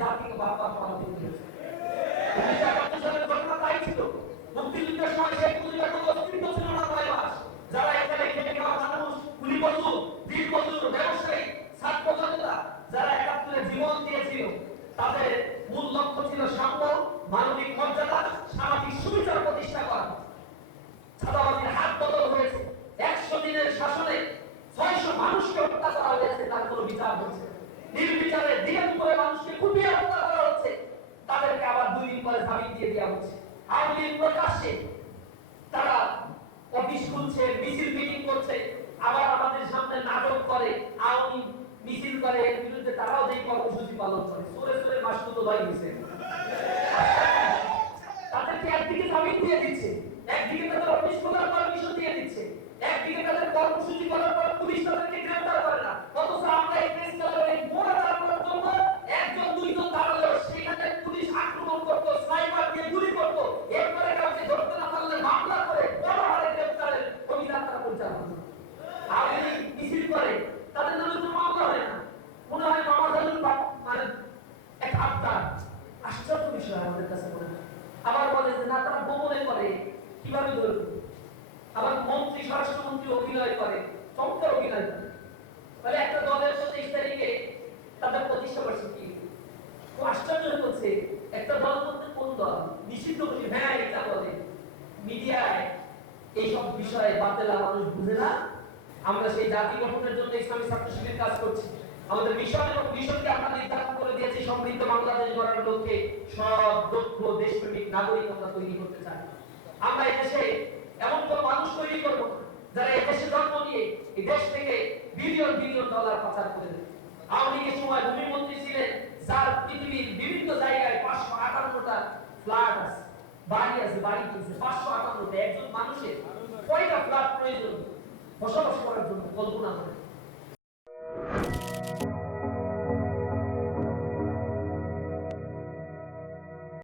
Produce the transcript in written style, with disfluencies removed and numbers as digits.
জাতিকে বারবার পরাজিত করেছে। 1971 সালের ঘটনা তাই ছিল। মুক্তিযুদ্ধের সময় সেই পরিবার কোনো অস্তিত্ব ছিল না 9 মাস। যারা এখানে খেটে খাওয়া মানুষ, কুলি মজদুর, দিন মজদুর, ব্যবসায়ী, ছাত্র জনতা যারা 71-এ জীবন দিয়েছিল, তাদের মূল লক্ষ্য ছিল সাম্য, মানবিক মর্যাদা, সামাজিক সুবিচার প্রতিষ্ঠা করা। চাঁদাবাজির হাত বদল হয়েছে। 100 দিনের শাসনে 600 মানুষকে হত্যা করা হয়েছে, তার কোনো বিচার হচ্ছে না। নির্বিচারে দিনের উপরে মানুষকে কুপিয়ে হত্যা করা হচ্ছে, তাদেরকে আবার 2 দিন পরে জামিন দিয়ে দেওয়া হচ্ছে। আওয়ামী লীগ প্রকাশ্যে তারা অফিস খুলছে, মিছিল মিটিং করছে, আবার আমাদের সামনে নাটক করে, আওয়ামী মিছিল করে, এর বিরুদ্ধে তারাও যেই কর্মসূচি পালন করে। সরে সরে মাসুদ ভাই দিয়েছে, তাদেরকে একদিকে জামিন দিয়ে দিচ্ছে, একদিকে তাদের অফিস খোলার পারমিশন দিয়ে দিচ্ছে, একদিকে তাদের কর্মসূচি করার পর পুলিশ তাদেরকে গ্রেফতার করে না। অথচ আমরা এই প্রেস ক্লাবের এই মোড়া চালানোর জন্য একজন দুইজন দাঁড়ালো, সেখানে পুলিশ আক্রমণ করতো, স্নাইপার দিয়ে গুলি করতো, এরপরে কাউকে ধরতে না পারলে মামলা করে বড় হারে গ্রেফতারের অভিযান তারা পরিচালনা করে। আওয়ামী লীগ মিছিল করে, তাদের নামে কোনো মামলা হয় না। মনে হয় মামাজানুল মানে এক আবদার। আশ্চর্য বিষয় আমাদের কাছে মনে হয়। আবার বলে যে না, তারা গোপনে করে, কিভাবে ধরবে? আবার মন্ত্রী, স্বরাষ্ট্রমন্ত্রী অভিনয় করে, চমৎকার অভিনয় করে। তাহলে একটা দলের 25 তারিখে তাদের প্রতিষ্ঠা করছে কি? খুব আশ্চর্য হচ্ছে, একটা দল বলতে কোন দল নিষিদ্ধ করি, হ্যাঁ এটা বলে মিডিয়ায় এইসব বিষয়ে বাতেলা মানুষ বুঝে না। আমরা সেই জাতি গঠনের জন্য ইসলামী ছাত্র শিবির কাজ করছি। আমাদের মিশন এবং মিশনকে আমরা নির্ধারণ করে দিয়েছি, সমৃদ্ধ বাংলাদেশ গড়ার লক্ষ্যে সৎ, দক্ষ, দেশপ্রেমিক নাগরিক আমরা তৈরি করতে চাই। আমরা এই দেশে এমন কোন মানুষ তৈরি করব যারা এই দেশে জন্ম নিয়ে এই দেশ থেকে বিলিয়ন বিলিয়ন ডলার পাচার করে দেবে। আওয়ামী লীগের সময় ভূমিমন্ত্রী ছিলেন, যার পৃথিবীর বিভিন্ন জায়গায় 558টা ফ্ল্যাট আছে, বাড়ি আছে, বাড়ি কিনছে 558টা। একজন মানুষের কয়টা ফ্ল্যাট প্রয়োজন বসবাস করার জন্য কল্পনা করে?